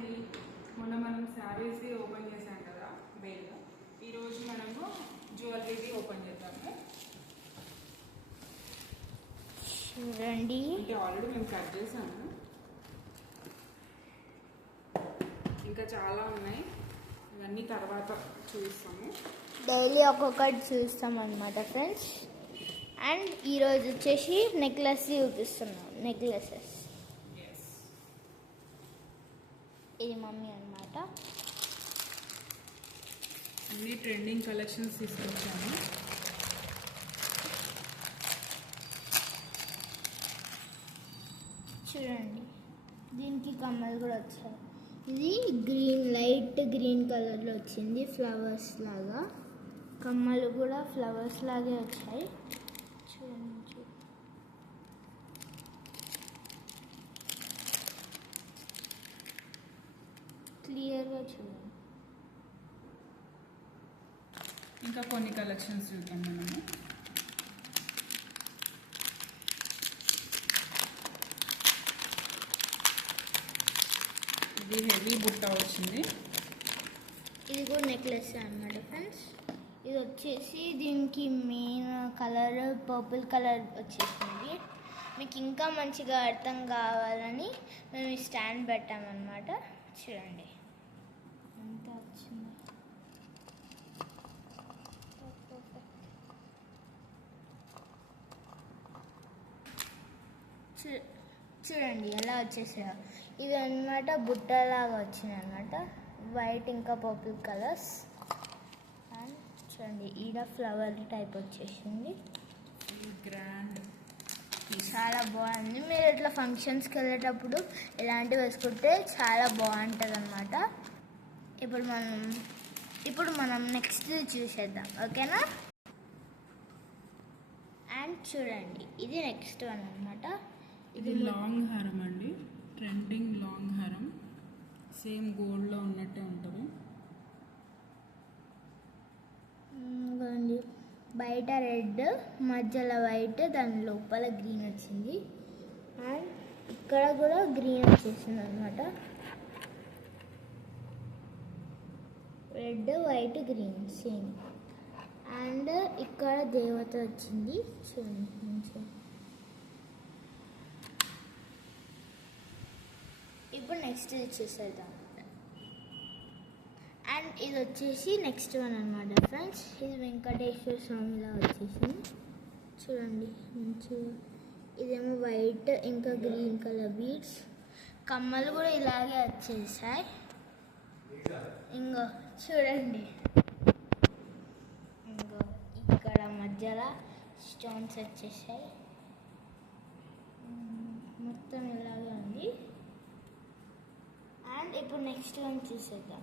అండి, మొన్న మనం శారీస్ది ఓపెన్ చేసాం కదా బేల్గా. ఈరోజు మనము జ్యువెలరీది ఓపెన్ చేద్దాము. చూడండి, అంటే ఆల్రెడీ మేము కట్ చేసాము, ఇంకా చాలా ఉన్నాయి. ఇవన్నీ తర్వాత చూపిస్తాము. డైలీ ఒక్కొక్కటి చూస్తాం అన్నమాట ఫ్రెండ్స్. అండ్ ఈరోజు వచ్చేసి నెక్లెస్ చూపిస్తున్నాం. నెక్లెసెస్ ఇది మమ్మీ అన్నమాట. అన్ని ట్రెండింగ్ కలెక్షన్స్ తీసుకొచ్చాము. చూడండి, దీనికి కమ్మలు కూడా వచ్చాయి. ఇది గ్రీన్, లైట్ గ్రీన్ కలర్లో వచ్చింది, ఫ్లవర్స్ లాగా. కమ్మలు కూడా ఫ్లవర్స్ లాగే వచ్చాయి. చూడండి, క్లియర్గా చూడండి. ఇంకా కొన్ని కలెక్షన్స్ చూద్దాం మనము. ఇది హెవీ బుట్ట వచ్చింది. ఇది కూడా నెక్లెస్ అన్నమాట ఫ్రెండ్స్. ఇది వచ్చేసి దీనికి మెయిన్ కలర్ పర్పుల్ కలర్ వచ్చేసింది. మీకు ఇంకా మంచిగా అర్థం కావాలని మేము ఈ స్టాండ్ పెట్టామన్నమాట. చూడండి ఎంత వచ్చింది. చూడండి ఎలా వచ్చేసాయో. ఇవి అన్నమాట బుట్టలాగా వచ్చినాయి అన్నమాట, వైట్ ఇంకా పర్పుల్ కలర్స్. అండ్ చూడండి, ఈడ ఫ్లవర్ టైప్ వచ్చేసింది. గ్రాండ్, చాలా బాగుంది. మీరు ఇట్లా ఫంక్షన్స్కి వెళ్ళేటప్పుడు ఇలాంటివి వేసుకుంటే చాలా బాగుంటుంది అన్నమాట. ఇప్పుడు మనం నెక్స్ట్ చూసేద్దాం, ఓకేనా? అండ్ చూడండి, ఇది నెక్స్ట్ వన్ అన్నమాట. ఇది లాంగ్ హారం అండి, ట్రెండింగ్ లాంగ్ హారం. సేమ్ గోల్డ్లో ఉన్నట్టే ఉంటుంది. బయట రెడ్, మధ్యలో వైట్, దాని లోపల గ్రీన్ వచ్చింది. అండ్ ఇక్కడ కూడా గ్రీన్ వచ్చేసింది అన్నమాట. Red, white, green same. And ఇక్కడ దేవత వచ్చింది. చూడండి మంచిగా. ఇప్పుడు నెక్స్ట్ చూసేద్దాం. అండ్ ఇది వచ్చేసి నెక్స్ట్ వన్ అన్నమాట ఫ్రెండ్స్. ఇది వెంకటేశ్వర స్వామిలా వచ్చేసింది. చూడండి మంచిగా. ఇదేమో వైట్ ఇంకా గ్రీన్ కలర్ బీడ్స్. కమ్మలు కూడా ఇలాగే వచ్చేసాయి. ఇంకో చూడండి, ఇంకో ఇక్కడ మధ్యలో స్టోన్స్ వచ్చేసాయి. మొత్తం ఇలాగే ఉంది. అండ్ ఇప్పుడు నెక్స్ట్ వన్ చూసేద్దాం.